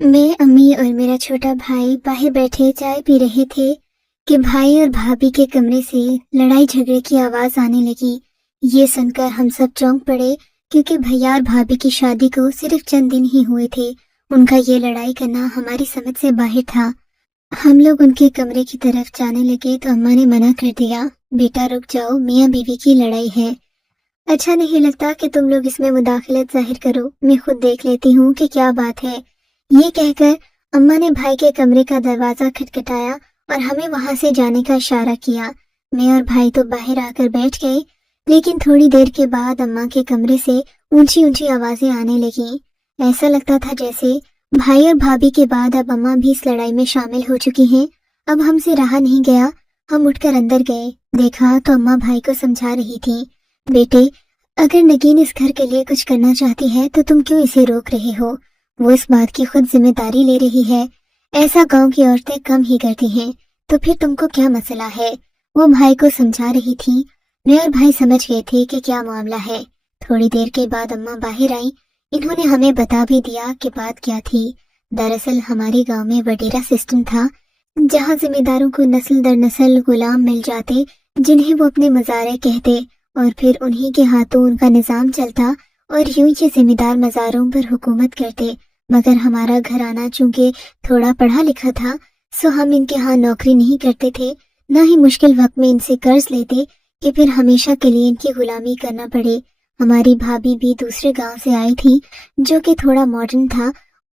मैं, अम्मी और मेरा छोटा भाई बाहर बैठे चाय पी रहे थे कि भाई और भाभी के कमरे से लड़ाई झगड़े की आवाज आने लगी। ये सुनकर हम सब चौंक पड़े क्योंकि भैया और भाभी की शादी को सिर्फ चंद दिन ही हुए थे। उनका ये लड़ाई करना हमारी समझ से बाहर था। हम लोग उनके कमरे की तरफ जाने लगे तो अम्मा ने मना कर दिया, बेटा रुक जाओ, मियाँ बीवी की लड़ाई है। अच्छा नहीं लगता कि तुम लोग इसमें मुदाखलत जाहिर करो, मैं खुद देख लेती हूँ कि क्या बात है। ये कहकर अम्मा ने भाई के कमरे का दरवाजा खटखटाया और हमें वहां से जाने का इशारा किया। मैं और भाई तो बाहर आकर बैठ गए, लेकिन थोड़ी देर के बाद अम्मा के कमरे से ऊंची ऊंची आवाजें आने लगीं। ऐसा लगता था जैसे भाई और भाभी के बाद अब अम्मा भी इस लड़ाई में शामिल हो चुकी हैं। अब हमसे रहा नहीं गया, हम उठकर अंदर गए। देखा तो अम्मा भाई को समझा रही थी, बेटे अगर नगीन इस घर के लिए कुछ करना चाहती है तो तुम क्यों इसे रोक रहे हो? वो इस बात की खुद जिम्मेदारी ले रही है। ऐसा गांव की औरतें कम ही करती हैं, तो फिर तुमको क्या मसला है? वो भाई को समझा रही थी। मैं और भाई समझ गए थे कि क्या मामला है। थोड़ी देर के बाद अम्मा बाहर आई। इन्होंने हमें बता भी दिया कि बात क्या थी। दरअसल हमारे गांव में वडेरा सिस्टम था, जहां जिम्मेदारों को नस्ल दर नस्ल गुलाम मिल जाते, जिन्हें वो अपने मजारे कहते, और फिर उन्हीं के हाथों उनका निजाम चलता और यूं ये जिम्मेदार मजारों पर हुकूमत करते। मगर हमारा घराना चूंकि थोड़ा पढ़ा लिखा था, सो हम इनके यहाँ नौकरी नहीं करते थे, न ही मुश्किल वक्त में इनसे कर्ज लेते कि फिर हमेशा के लिए इनकी गुलामी करना पड़े। हमारी भाभी भी दूसरे गांव से आई थी, जो कि थोड़ा मॉडर्न था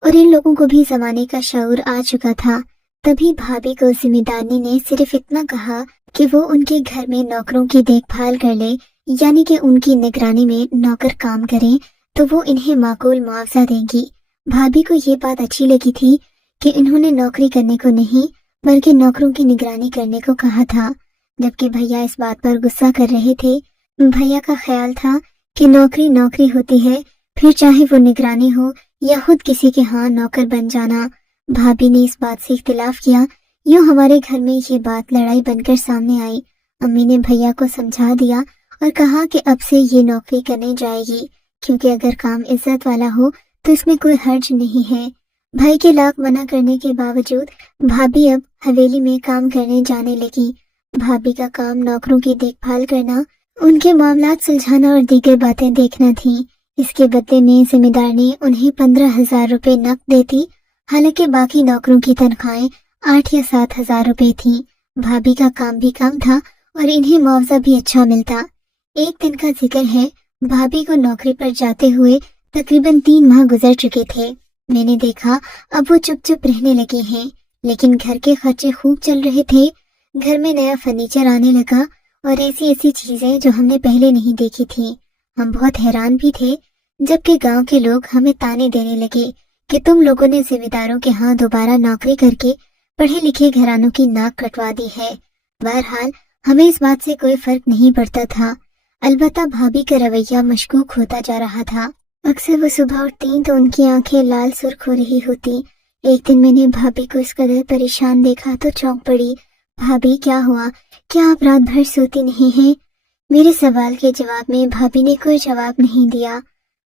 और इन लोगों को भी जमाने का शऊर आ चुका था। तभी भाभी को जिम्मेदारनी ने सिर्फ इतना कहा कि वो उनके घर में नौकरों की देखभाल कर ले, यानी कि उनकी निगरानी में नौकर काम करें तो वो इन्हें माकूल मुआवजा देंगी। भाभी को ये बात अच्छी लगी थी कि इन्होंने नौकरी करने को नहीं बल्कि नौकरों की निगरानी करने को कहा था, जबकि भैया इस बात पर गुस्सा कर रहे थे। भैया का ख्याल था कि नौकरी नौकरी होती है, फिर चाहे वो निगरानी हो या खुद किसी के यहाँ नौकर बन जाना। भाभी ने इस बात से इख्तिलाफ किया। यूं हमारे घर में ये बात लड़ाई बनकर सामने आई। अम्मी ने भैया को समझा दिया और कहा कि अब से ये नौकरी करने जाएगी, क्योंकि अगर काम इज्जत वाला हो तो इसमें कोई हर्ज नहीं है। भाई के लाख मना करने के बावजूद भाभी अब हवेली में काम करने जाने लगी। भाभी का काम नौकरों की देखभाल करना, उनके मामलात सुलझाना और दीगर बातें देखना थी। इसके बदले में जिम्मेदार ने उन्हें 15,000 रुपए नकद देती, हालांकि बाकी नौकरों की तनख्वाहें 8 या 7,000 रुपए थी। भाभी का काम भी कम था और इन्हें मुआवजा भी अच्छा मिलता। एक दिन का जिक्र है, भाभी को नौकरी पर जाते हुए तकरीबन 3 माह गुजर चुके थे। मैंने देखा अब वो चुप चुप रहने लगे हैं, लेकिन घर के खर्चे खूब चल रहे थे। घर में नया फर्नीचर आने लगा और ऐसी ऐसी चीजें जो हमने पहले नहीं देखी थी। हम बहुत हैरान भी थे, जबकि गांव के लोग हमें ताने देने लगे कि तुम लोगों ने जिम्मेदारों के यहाँ दोबारा नौकरी करके पढ़े लिखे घरानों की नाक कटवा दी है। बहरहाल हमें इस बात से कोई फर्क नहीं पड़ता था, अलबत्ता भाभी का रवैया मशकूक होता जा रहा था। अक्सर वो सुबह उठती तो उनकी आंखें लाल सुर्ख हो रही होती। एक दिन मैंने भाभी को इस कदर परेशान देखा तो चौंक पड़ी। भाभी क्या हुआ? क्या आप रात भर सोती नहीं हैं? मेरे सवाल के जवाब में भाभी ने कोई जवाब नहीं दिया।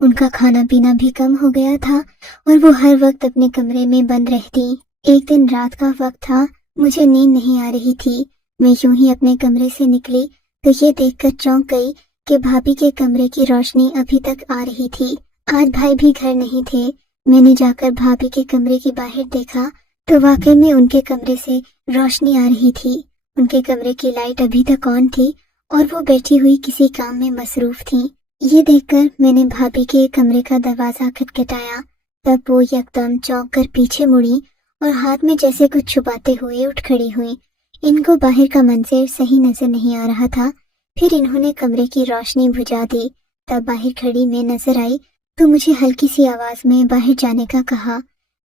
उनका खाना पीना भी कम हो गया था और वो हर वक्त अपने कमरे में बंद रहती। एक दिन रात का वक्त था, मुझे नींद नहीं आ रही थी। मैं यूं ही अपने कमरे से निकली तो ये देखकर चौंक गई कि भाभी के कमरे की रोशनी अभी तक आ रही थी। आज भाई भी घर नहीं थे। मैंने जाकर भाभी के कमरे के बाहर देखा तो वाकई में उनके कमरे से रोशनी आ रही थी। उनके कमरे की लाइट अभी तक ऑन थी और वो बैठी हुई किसी काम में मसरूफ थी। ये देखकर मैंने भाभी के कमरे का दरवाजा खटखटाया। तब वो यकदम चौंक कर पीछे मुड़ी और हाथ में जैसे कुछ छुपाते हुए उठ खड़ी हुई। इनको बाहर का मंजर सही नजर नहीं आ रहा था। फिर इन्होंने कमरे की रोशनी बुझा दी। तब बाहर खड़ी मैं नजर आई तो मुझे हल्की सी आवाज में बाहर जाने का कहा।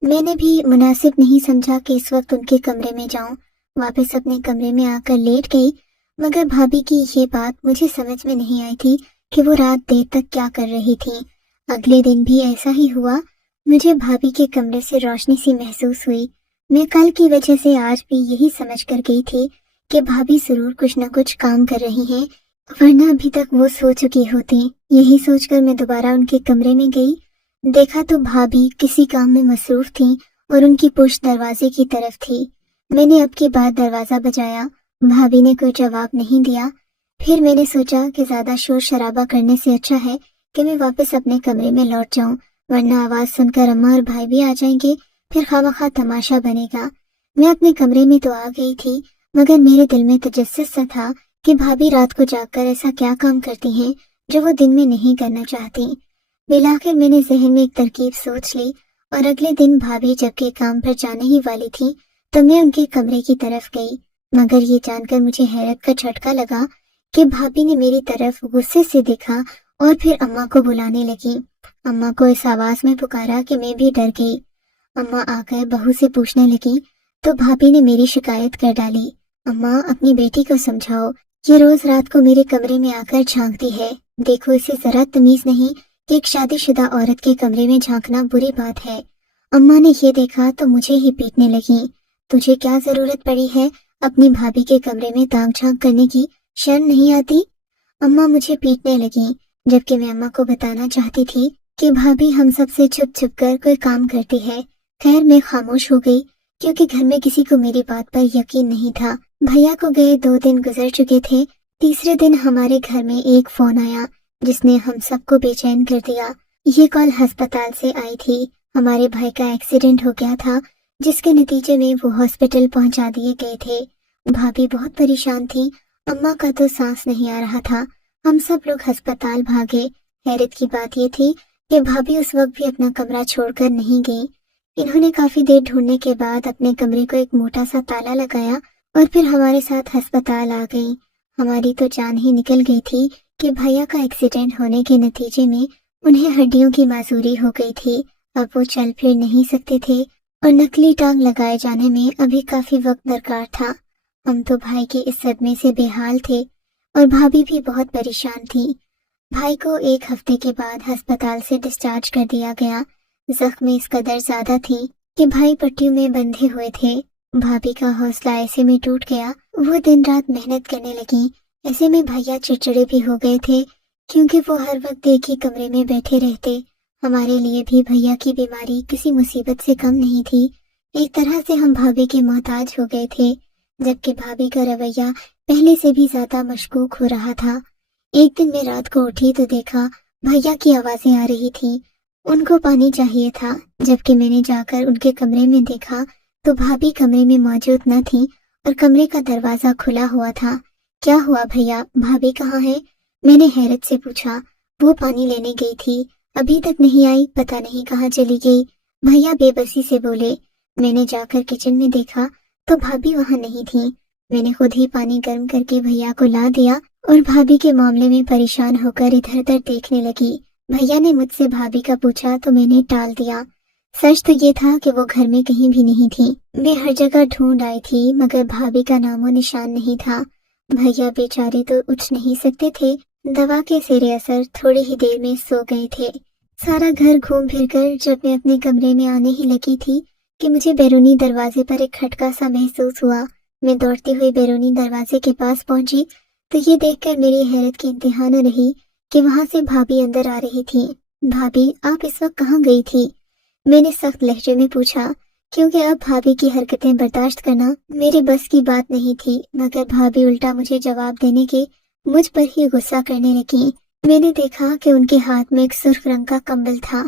मैंने भी मुनासिब नहीं समझा कि इस वक्त उनके कमरे में जाऊं। वापस अपने कमरे में आकर लेट गई, मगर भाभी की ये बात मुझे समझ में नहीं आई थी कि वो रात देर तक क्या कर रही थी। अगले दिन भी ऐसा ही हुआ। मुझे भाभी के कमरे से रोशनी सी महसूस हुई। मैं कल की वजह से आज भी यही समझ कर गई थी कि भाभी जरूर कुछ न कुछ काम कर रही हैं, वरना अभी तक वो सो चुकी होती। यही सोचकर मैं दोबारा उनके कमरे में गई। देखा तो भाभी किसी काम में मसरूफ थी और उनकी पुश्त दरवाजे की तरफ थी। मैंने अब की बार दरवाजा बजाया। भाभी ने कोई जवाब नहीं दिया। फिर मैंने सोचा कि ज्यादा शोर शराबा करने से अच्छा है कि मैं वापस अपने कमरे में लौट जाऊं, वरना आवाज सुनकर अम्मा और भाई भी आ जाएंगे, फिर खामखा तमाशा बनेगा। मैं अपने कमरे में तो आ गई थी, मगर मेरे दिल में तजस्सुस सा था कि भाभी रात को जागकर ऐसा क्या काम करती हैं जो वो दिन में नहीं करना चाहती। मिलाकर मैंने जहन में एक तरकीब सोच ली और अगले दिन भाभी जबकि काम पर जाने ही वाली थी तो मैं उनके कमरे की तरफ गई, मगर ये जानकर मुझे हैरत का झटका लगा कि भाभी ने मेरी तरफ गुस्से से देखा और फिर अम्मा को बुलाने लगी। अम्मा को इस आवाज में पुकारा कि मैं भी डर गई। अम्मा आकर बहू से पूछने लगी तो भाभी ने मेरी शिकायत कर डाली। अम्मा, अपनी बेटी को समझाओ, ये रोज रात को मेरे कमरे में आकर झांकती है। देखो, इसे जरा तमीज नहीं कि एक शादीशुदा औरत के कमरे में झांकना बुरी बात है। अम्मा ने ये देखा तो मुझे ही पीटने लगी। तुझे क्या जरूरत पड़ी है अपनी भाभी के कमरे में ताक झांक करने की? शर्म नहीं आती? अम्मा मुझे पीटने लगी, जबकि मैं अम्मा को बताना चाहती थी कि भाभी हम सब से छुप छुप कर कोई काम करती है। खैर, मैं खामोश हो गई क्योंकि घर में किसी को मेरी बात पर यकीन नहीं था। भैया को गए 2 दिन गुजर चुके थे। तीसरे दिन हमारे घर में एक फोन आया जिसने हम सबको बेचैन कर दिया। ये कॉल अस्पताल से आई थी। हमारे भाई का एक्सीडेंट हो गया था, जिसके नतीजे में वो हॉस्पिटल पहुंचा दिए गए थे। भाभी बहुत परेशान थी। अम्मा का तो सांस नहीं आ रहा था। हम सब लोग अस्पताल भागे। हैरत की बात ये थी कि भाभी उस वक्त भी अपना कमरा छोड़कर नहीं गई। इन्होंने काफी देर ढूंढने के बाद अपने कमरे को एक मोटा सा ताला लगाया और फिर हमारे साथ अस्पताल आ गई। हमारी तो जान ही निकल गई थी कि भैया का एक्सीडेंट होने के नतीजे में उन्हें हड्डियों की माजूरी हो गई थी। अब वो चल फिर नहीं सकते थे और नकली टांग लगाए जाने में अभी काफी वक्त दरकार था। हम तो भाई के इस सदमे से बेहाल थे और भाभी भी बहुत परेशान थी। भाई को 1 हफ्ते के बाद अस्पताल से डिस्चार्ज कर दिया गया। जख्म इस कदर ज्यादा थी कि भाई पट्टियों में बंधे हुए थे। भाभी का हौसला ऐसे में टूट गया। वो दिन रात मेहनत करने लगी। ऐसे में भैया चिड़चिड़े भी हो गए थे क्योंकि वो हर वक्त एक ही कमरे में बैठे रहते। हमारे लिए भी भैया की बीमारी किसी मुसीबत से कम नहीं थी। एक तरह से हम भाभी के मोहताज हो गए थे, जबकि भाभी का रवैया पहले से भी ज्यादा मशकूक हो रहा था। एक दिन मैं रात को उठी तो देखा भैया की आवाजें आ रही थी। उनको पानी चाहिए था। जबकि मैंने जाकर उनके कमरे में देखा तो भाभी कमरे में मौजूद न थी और कमरे का दरवाजा खुला हुआ था। क्या हुआ भैया, भाभी कहाँ है? मैंने हैरत से पूछा। वो पानी लेने गई थी, अभी तक नहीं आई, पता नहीं कहाँ चली गई, भैया बेबसी से बोले। मैंने जाकर किचन में देखा तो भाभी वहाँ नहीं थी। मैंने खुद ही पानी गर्म करके भैया को ला दिया और भाभी के मामले में परेशान होकर इधर उधर देखने लगी। भैया ने मुझसे भाभी का पूछा तो मैंने टाल दिया। सच तो ये था कि वो घर में कहीं भी नहीं थी। मैं हर जगह ढूंढ आई थी मगर भाभी का नामो निशान नहीं था। भैया बेचारे तो उठ नहीं सकते थे। दवा के सेरे असर थोड़ी ही देर में सो गए थे। सारा घर घूम फिर कर जब मैं अपने कमरे में आने ही लगी थी कि मुझे बैरूनी दरवाजे पर एक खटका सा महसूस हुआ। मैं दौड़ती हुई बैरूनी दरवाजे के पास पहुंची तो ये देखकर मेरी हैरत की इंतहा न रही कि वहां से भाभी अंदर आ रही थी। भाभी, आप इस वक्त कहाँ गई थी? मैंने सख्त लहजे में पूछा, क्योंकि अब भाभी की हरकतें बर्दाश्त करना मेरे बस की बात नहीं थी। मगर भाभी उल्टा मुझे जवाब देने के मुझ पर ही गुस्सा करने लगी। मैंने देखा कि उनके हाथ में एक सुर्ख रंग का कंबल था।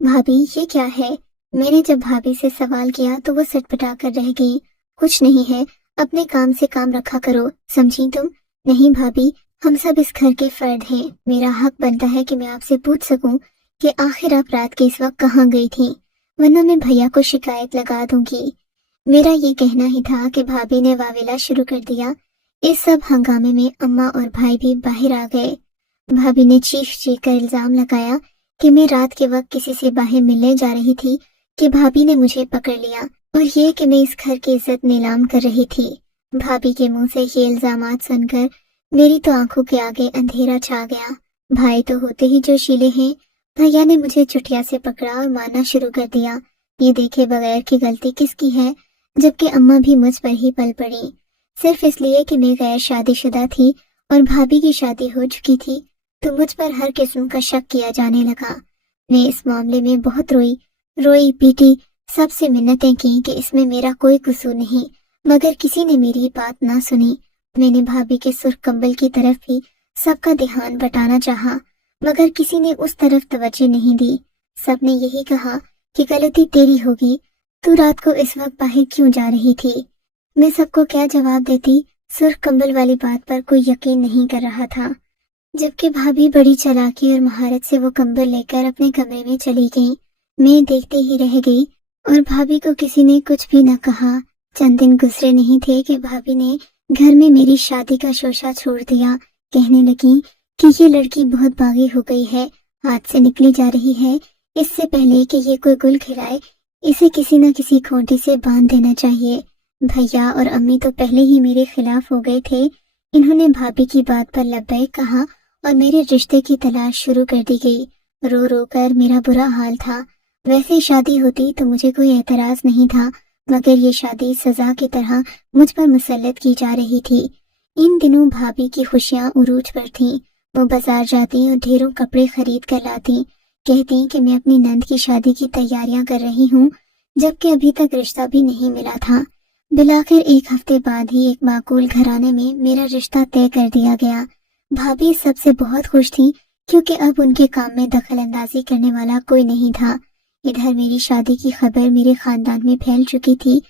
भाभी, ये क्या है? मैंने जब भाभी से सवाल किया तो वो सटपटा कर रह गई। कुछ नहीं है, अपने काम से काम रखा करो, समझी तुम? नहीं भाभी, हम सब इस घर के फर्द हैं। मेरा हक बनता है कि मैं आपसे पूछ सकूं कि आखिर आप रात के इस वक्त कहाँ गई थी, वरना मैं भैया को शिकायत लगा दूंगी। मेरा ये कहना ही था कि भाभी ने वावेला शुरू कर दिया। इस सब हंगामे में अम्मा और भाई भी बाहर आ गए। भाभी ने चीख चीख कर इल्जाम लगाया कि मैं रात के वक्त किसी से बाहर मिलने जा रही थी कि भाभी ने मुझे पकड़ लिया और ये कि मैं इस घर की इज्जत नीलाम कर रही थी। भाभी के मुंह से ये इल्जामात सुनकर मेरी तो आंखों के आगे अंधेरा छा गया। भाई तो होते ही जोशीले हैं। भैया ने मुझे चुटिया से पकड़ा और मारना शुरू कर दिया। ये देखे बगैर की गलती किसकी है, जबकि अम्मा भी मुझ पर ही पल पड़ी, सिर्फ इसलिए कि मैं गैर शादीशुदा थी और भाभी की शादी हो चुकी थी तो मुझ पर हर किस्म का शक किया जाने लगा। मैं इस मामले में बहुत रोई पीटी, سب سے منتیں کی کہ اس میں میرا کوئی قصور نہیں، مگر کسی نے میری بات نہ سنی۔ میں نے بھابھی کے سرخ کمبل کی طرف بھی سب کا دھیان بٹانا چاہا، مگر کسی نے اس طرف توجہ نہیں دی۔ سب نے یہی کہا کہ غلطی تیری ہوگی، تو رات کو اس وقت باہر کیوں جا رہی تھی؟ میں سب کو کیا جواب دیتی؟ سرخ کمبل والی بات پر کوئی یقین نہیں کر رہا تھا، جبکہ بھابھی بڑی چالاکی اور مہارت سے وہ کمبل لے کر اپنے کمرے میں چلی گئی۔ میں دیکھتے ہی رہ گئی اور بھابھی کو کسی نے کچھ بھی نہ کہا۔ چند دن گزرے نہیں تھے کہ بھابھی نے گھر میں میری شادی کا شوشہ چھوڑ دیا۔ کہنے لگی کہ یہ لڑکی بہت باغی ہو گئی ہے، ہاتھ سے نکلی جا رہی ہے، اس سے پہلے کہ یہ کوئی گل کھلائے اسے کسی نہ کسی کھونٹی سے باندھ دینا چاہیے۔ بھیا اور امی تو پہلے ہی میرے خلاف ہو گئے تھے، انہوں نے بھابھی کی بات پر لبیک کہا اور میرے رشتے کی تلاش شروع کر دی گئی۔ رو رو کر میرا برا حال تھا۔ ویسے شادی ہوتی تو مجھے کوئی اعتراض نہیں تھا، مگر یہ شادی سزا کی طرح مجھ پر مسلط کی جا رہی تھی۔ ان دنوں بھابھی کی خوشیاں عروج پر تھیں۔ وہ بازار جاتی اور ڈھیروں کپڑے خرید کر لاتی، کہتی کہ میں اپنی نند کی شادی کی تیاریاں کر رہی ہوں، جبکہ ابھی تک رشتہ بھی نہیں ملا تھا۔ بلاخر ایک ہفتے بعد ہی ایک معقول گھرانے میں میرا رشتہ طے کر دیا گیا۔ بھابھی سب سے بہت خوش تھی، کیونکہ اب ان کے کام میں دخل اندازی کرنے والا کوئی نہیں تھا۔ ادھر میری شادی کی خبر میرے خاندان میں پھیل چکی تھی،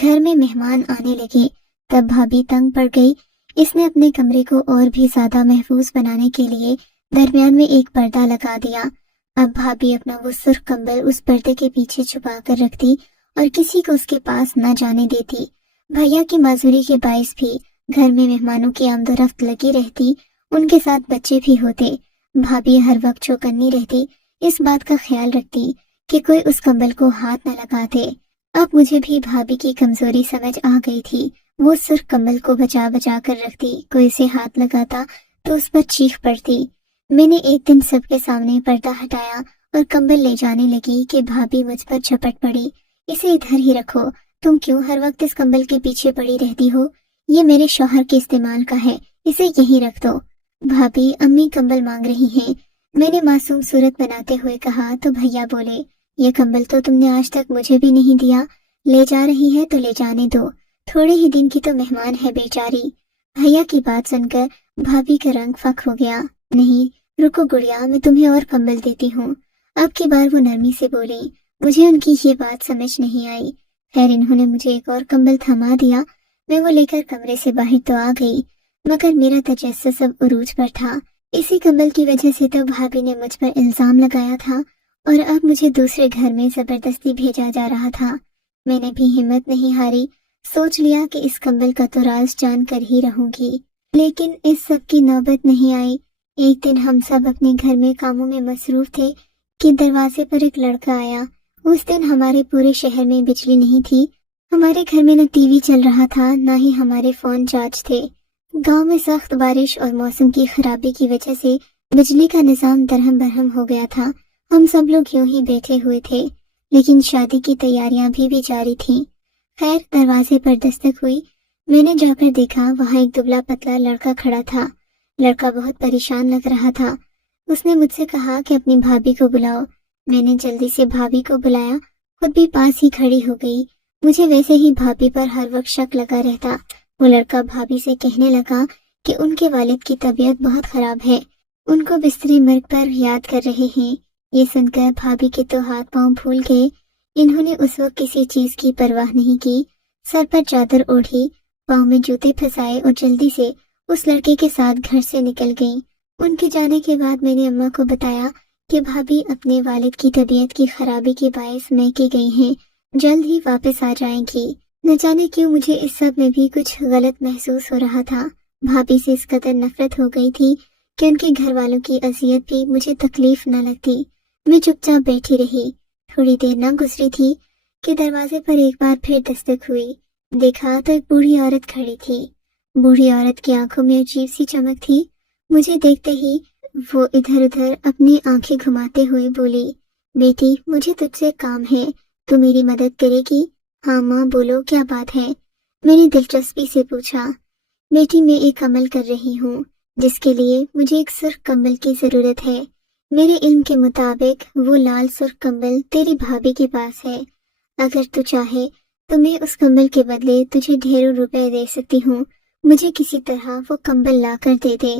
گھر میں مہمان آنے لگے۔ تب بھابھی تنگ پڑ گئی۔ اس نے اپنے کمرے کو اور بھی زیادہ محفوظ بنانے کے لیے درمیان میں ایک پردہ لگا دیا۔ اب بھابھی اپنا وہ سرخ کمبل اس پردے کے پیچھے چھپا کر رکھتی اور کسی کو اس کے پاس نہ جانے دیتی۔ بھیا کی معذوری کے باعث بھی گھر میں مہمانوں کی آمد و رفت لگی رہتی، ان کے ساتھ بچے بھی ہوتے۔ بھابھی ہر وقت چوکنی رہتی، اس بات کا خیال رکھتی کہ کوئی اس کمبل کو ہاتھ نہ لگاتے۔ اب مجھے بھی بھابھی کی کمزوری سمجھ آ گئی تھی۔ وہ سرخ کمبل کو بچا بچا کر رکھتی، کوئی اسے ہاتھ لگاتا تو اس پر چیخ پڑتی۔ میں نے ایک دن سب کے سامنے پردہ ہٹایا اور کمبل لے جانے لگی کہ بھابھی مجھ پر جھپٹ پڑی۔ اسے ادھر ہی رکھو، تم کیوں ہر وقت اس کمبل کے پیچھے پڑی رہتی ہو؟ یہ میرے شوہر کے استعمال کا ہے، اسے یہیں رکھ دو۔ بھابھی امی کمبل مانگ رہی ہیں، میں نے معصوم صورت بناتے ہوئے کہا تو بھیا بولے، یہ کمبل تو تم نے آج تک مجھے بھی نہیں دیا، لے جا رہی ہے تو لے جانے دو، تھوڑے ہی دن کی تو مہمان ہے بیچاری۔ بھیا کی بات سن کر بھابھی کا رنگ فک ہو گیا۔ نہیں رکو گڑیا، میں تمہیں اور کمبل دیتی ہوں۔ اب کی بار وہ نرمی سے بولی۔ مجھے ان کی یہ بات سمجھ نہیں آئی۔ خیر انہوں نے مجھے ایک اور کمبل تھما دیا۔ میں وہ لے کر کمرے سے باہر تو آ گئی، مگر میرا تجسس اب عروج پر تھا۔ اسی کمبل کی وجہ سے تو بھابھی نے مجھ پر الزام لگایا تھا اور اب مجھے دوسرے گھر میں زبردستی بھیجا جا رہا تھا۔ میں نے بھی ہمت نہیں ہاری، سوچ لیا کہ اس کمبل کا تو راز جان کر ہی رہوں گی۔ لیکن اس سب کی نوبت نہیں آئی۔ ایک دن ہم سب اپنے گھر میں کاموں میں مصروف تھے کہ دروازے پر ایک لڑکا آیا۔ اس دن ہمارے پورے شہر میں بجلی نہیں تھی، ہمارے گھر میں نہ ٹی وی چل رہا تھا نہ ہی ہمارے فون چارج تھے۔ گاؤں میں سخت بارش اور موسم کی خرابی کی وجہ سے بجلی کا نظام درہم برہم ہو گیا تھا۔ ہم سب لوگ یوں ہی بیٹھے ہوئے تھے، لیکن شادی کی تیاریاں بھی جاری تھیں۔ خیر دروازے پر دستک ہوئی، میں نے جا کر دیکھا وہاں ایک دبلا پتلا لڑکا کھڑا تھا۔ لڑکا بہت پریشان لگ رہا تھا۔ اس نے مجھ سے کہا کہ اپنی بھابھی کو بلاؤ۔ میں نے جلدی سے بھابھی کو بلایا، خود بھی پاس ہی کھڑی ہو گئی۔ مجھے ویسے ہی بھابھی پر ہر وقت شک لگا رہتا۔ وہ لڑکا بھابھی سے کہنے لگا کہ ان کے والد کی طبیعت بہت خراب ہے، ان کو بستر مرگ پر یاد کر رہے ہیں۔ یہ سن کر بھابھی کے تو ہاتھ پاؤں پھول گئے۔ انہوں نے اس وقت کسی چیز کی پرواہ نہیں کی، سر پر چادر اوڑھی، پاؤں میں جوتے پھنسائے اور جلدی سے اس لڑکے کے ساتھ گھر سے نکل گئیں۔ ان کے جانے کے بعد میں نے اماں کو بتایا کہ بھابھی اپنے والد کی طبیعت کی خرابی کے باعث میکے گئی ہیں، جلد ہی واپس آ جائیں گی۔ نہ جانے کیوں مجھے اس سب میں بھی کچھ غلط محسوس ہو رہا تھا۔ بھابھی سے اس قدر نفرت ہو گئی تھی کہ ان کے گھر والوں کی اذیت بھی مجھے تکلیف نہ لگتی۔ میں چپ چاپ بیٹھی رہی۔ تھوڑی دیر نہ گزری تھی کہ دروازے پر ایک بار پھر دستک ہوئی۔ دیکھا تو ایک بوڑھی عورت کھڑی تھی۔ بوڑھی عورت کی آنکھوں میں عجیب سی چمک تھی۔ مجھے دیکھتے ہی وہ ادھر ادھر اپنی آنکھیں گھماتے ہوئے بولی، بیٹی مجھے تجھ سے کام ہے، تو میری مدد کرے گی؟ ہاں ماں بولو کیا بات ہے؟ میں نے دلچسپی سے پوچھا۔ بیٹی میں ایک عمل کر رہی ہوں جس کے لیے مجھے ایک سرخ کمبل کی ضرورت ہے۔ میرے علم کے مطابق وہ لال سرخ کمبل تیری بھابھی کے پاس ہے۔ اگر تو چاہے تو میں اس کمبل کے بدلے تجھے ڈھیروں روپے دے سکتی ہوں، مجھے کسی طرح وہ کمبل لا کر دے دے۔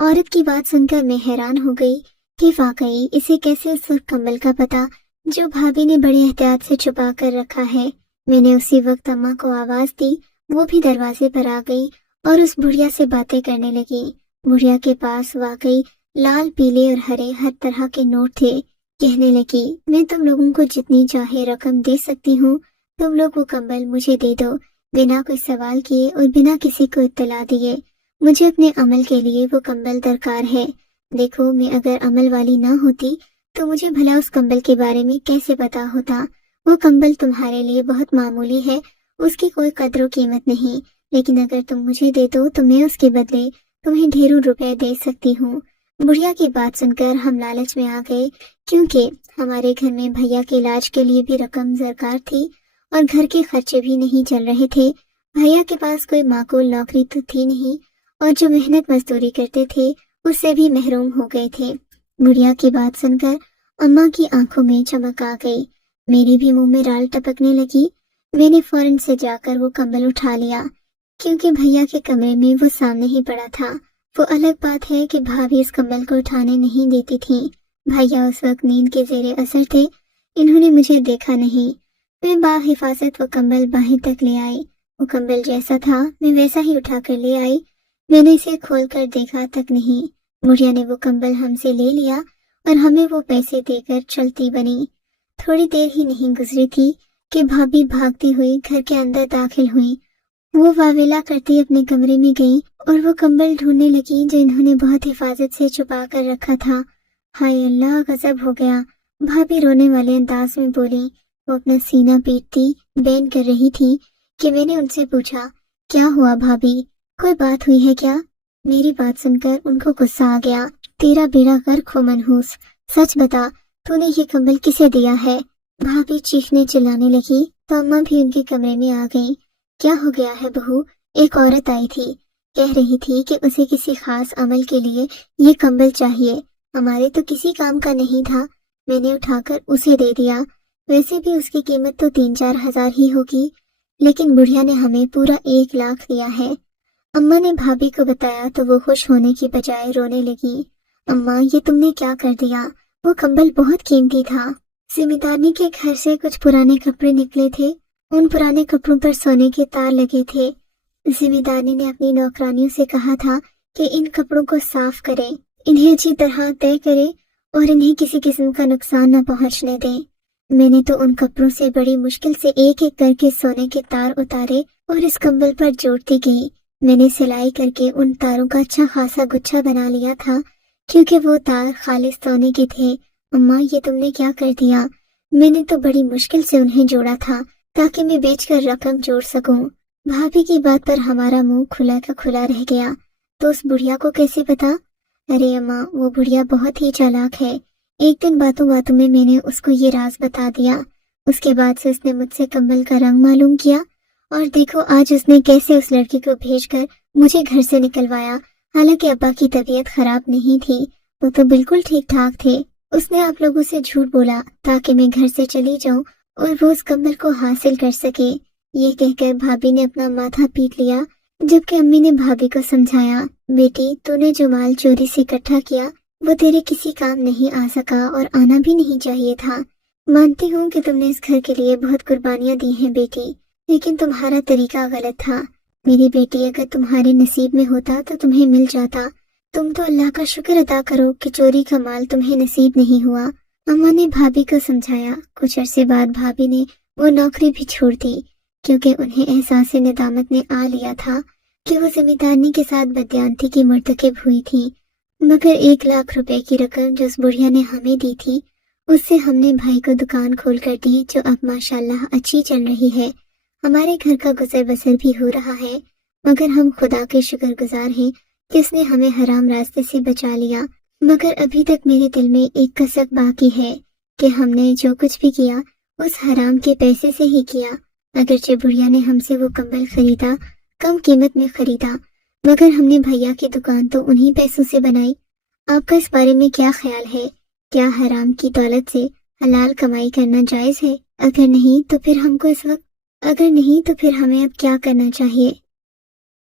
عورت کی بات سن کر میں حیران ہو گئی کہ واقعی اسے کیسے اس وقت کمبل کا پتہ جو بھابھی نے بڑے احتیاط سے چھپا کر رکھا ہے۔ میں نے اسی وقت اماں کو آواز دی، وہ بھی دروازے پر آ گئی اور اس بڑھیا سے باتیں کرنے لگی۔ بڑھیا کے پاس واقعی لال، پیلے اور ہرے ہر طرح کے نوٹ تھے۔ کہنے لگی، میں تم لوگوں کو جتنی چاہے رقم دے سکتی ہوں، تم لوگ وہ کمبل مجھے دے دو، بنا کوئی سوال کیے اور بنا کسی کو اطلاع دیے۔ مجھے اپنے عمل کے لیے وہ کمبل درکار ہے۔ دیکھو، میں اگر عمل والی نہ ہوتی تو مجھے بھلا اس کمبل کے بارے میں کیسے پتا ہوتا؟ وہ کمبل تمہارے لیے بہت معمولی ہے، اس کی کوئی قدر و قیمت نہیں، لیکن اگر تم مجھے دے دو تو میں اس کے بدلے تمہیں ڈھیروں روپے دے سکتی ہوں۔ بڑھیا کی بات سن کر ہم لالچ میں آ گئے، کیونکہ ہمارے گھر میں بھیا کے علاج کے لیے بھی رقم درکار تھی اور گھر کے خرچے بھی نہیں چل رہے تھے۔ بھیا کے پاس کوئی معقول نوکری تو تھی نہیں اور جو محنت مزدوری کرتے تھے اس سے بھی محروم ہو گئے تھے۔ بڑھیا کی بات سن کر اماں کی آنکھوں میں چمک آ گئی، میری بھی منہ میں رال ٹپکنے لگی۔ میں نے فوراً سے جا کر وہ کمبل اٹھا لیا، کیونکہ بھیا کے کمرے میں وہ سامنے ہی پڑا تھا۔ وہ الگ بات ہے کہ بھابھی اس کمبل کو اٹھانے نہیں دیتی تھی۔ بھیا اس وقت نیند کے زیر اثر تھے، انہوں نے مجھے دیکھا نہیں۔ میں باحفاظت وہ کمبل باہر تک لے آئی۔ وہ کمبل جیسا تھا میں ویسا ہی اٹھا کر لے آئی، میں نے اسے کھول کر دیکھا تک نہیں۔ بڑھیا نے وہ کمبل ہم سے لے لیا اور ہمیں وہ پیسے دے کر چلتی بنی۔ تھوڑی دیر ہی نہیں گزری تھی کہ بھابھی بھاگتی ہوئی گھر کے اندر داخل ہوئی۔ وہ واویلا کرتی اپنے کمرے میں گئی اور وہ کمبل ڈھونڈنے لگی جو انہوں نے بہت حفاظت سے چھپا کر رکھا تھا۔ ہائے اللہ، غضب ہو گیا، بھابھی رونے والے انداز میں بولی۔ وہ اپنا سینہ پیٹتی بین کر رہی تھی کہ میں نے ان سے پوچھا، کیا ہوا بھابھی، کوئی بات ہوئی ہے کیا؟ میری بات سن کر ان کو غصہ آ گیا۔ تیرا بیڑا غرق ہو منحوس، سچ بتا، تو نے یہ کمبل کسے دیا ہے؟ بھابھی چیخنے چلانے لگی تو اماں بھی ان کے کمرے میں آ گئی۔ کیا ہو گیا ہے بہو؟ ایک عورت آئی تھی، کہہ رہی تھی کہ اسے کسی خاص عمل کے لیے یہ کمبل چاہیے، ہمارے تو کسی کام کا نہیں تھا، میں نے اٹھا کر اسے دے دیا۔ ویسے بھی اس کی قیمت تو 3-4 ہزار ہی ہوگی، لیکن بڑھیا نے ہمیں پورا 1 لاکھ دیا ہے۔ اماں نے بھابھی کو بتایا تو وہ خوش ہونے کی بجائے رونے لگی۔ اماں، یہ تم نے کیا کر دیا؟ وہ کمبل بہت قیمتی تھا۔ ذمہ دارنی کے گھر سے کچھ پرانے کپڑے نکلے تھے، ان پرانے کپڑوں پر سونے کے تار لگے تھے۔ ذمہ دارنی نے اپنی نوکرانیوں سے کہا تھا کہ ان کپڑوں کو صاف کریں، انہیں اچھی طرح طے کریں اور انہیں کسی قسم کا نقصان نہ پہنچنے دیں۔ میں نے تو ان کپڑوں سے بڑی مشکل سے ایک ایک کر کے سونے کے تار اتارے اور اس کمبل پر جوڑتی گئی۔ میں نے سلائی کر کے ان تاروں کا اچھا خاصا گچھا بنا لیا تھا، کیونکہ وہ تار خالص سونے کے تھے۔ اماں، یہ تم نے کیا کر دیا؟ میں نے تو بڑی مشکل سے انہیں جوڑا تھا تاکہ میں بیچ کر رقم جوڑ سکوں۔ بھابھی کی بات پر ہمارا منہ کھلا کا کھلا رہ گیا۔ تو اس بڑھیا کو کیسے پتا؟ ارے اماں، وہ بڑھیا بہت ہی چالاک ہے۔ ایک دن باتوں باتوں میں نے اس کو یہ راز بتا دیا۔ اس کے بعد سے اس نے مجھ سے کمبل کا رنگ معلوم کیا، اور دیکھو آج اس نے کیسے اس لڑکی کو بھیج کر مجھے گھر سے نکلوایا۔ حالانکہ ابا کی طبیعت خراب نہیں تھی، وہ تو بالکل ٹھیک ٹھاک تھے۔ اس نے آپ لوگوں سے جھوٹ بولا تاکہ میں گھر سے چلی جاؤں اور وہ اس کمبل کو حاصل کر سکے۔ یہ کہہ کر بھابھی نے اپنا ماتھا پیٹ لیا، جبکہ امی نے بھابھی کو سمجھایا، بیٹی، تو نے جو مال چوری سے اکٹھا کیا وہ تیرے کسی کام نہیں آ سکا اور آنا بھی نہیں چاہیے تھا۔ مانتی ہوں کہ تم نے اس گھر کے لیے بہت قربانیاں دی ہیں بیٹی، لیکن تمہارا طریقہ غلط تھا۔ میری بیٹی، اگر تمہارے نصیب میں ہوتا تو تمہیں مل جاتا۔ تم تو اللہ کا شکر ادا کرو کہ چوری کا مال تمہیں نصیب نہیں ہوا۔ اماں نے بھابھی کو سمجھایا۔ کچھ عرصے بعد بھابھی نے وہ نوکری بھی چھوڑ دی، کیونکہ انہیں احساس ندامت نے آ لیا تھا کہ وہ ذمہ داری کے ساتھ بددیانتی کی مرتکب ہوئی تھی۔ مگر 1 لاکھ روپے کی رقم جو اس بڑھیا نے ہمیں دی تھی، اس سے ہم نے بھائی کو دکان کھول کر دی، جو اب ماشاءاللہ اچھی چل رہی ہے۔ ہمارے گھر کا گزر بسر بھی ہو رہا ہے، مگر ہم خدا کے شکر گزار ہیں کہ اس نے ہمیں حرام راستے سے بچا لیا۔ مگر ابھی تک میرے دل میں ایک کسک باقی ہے کہ ہم نے جو کچھ بھی کیا اس حرام کے پیسے سے ہی کیا۔ اگرچہ بڑھیا نے ہم سے وہ کمبل خریدا، کم قیمت میں خریدا، مگر ہم نے بھیا کی دکان تو انہی پیسوں سے بنائی۔ آپ کا اس بارے میں کیا خیال ہے؟ کیا حرام کی دولت سے حلال کمائی کرنا جائز ہے؟ اگر نہیں تو پھر ہمیں اب کیا کرنا چاہیے؟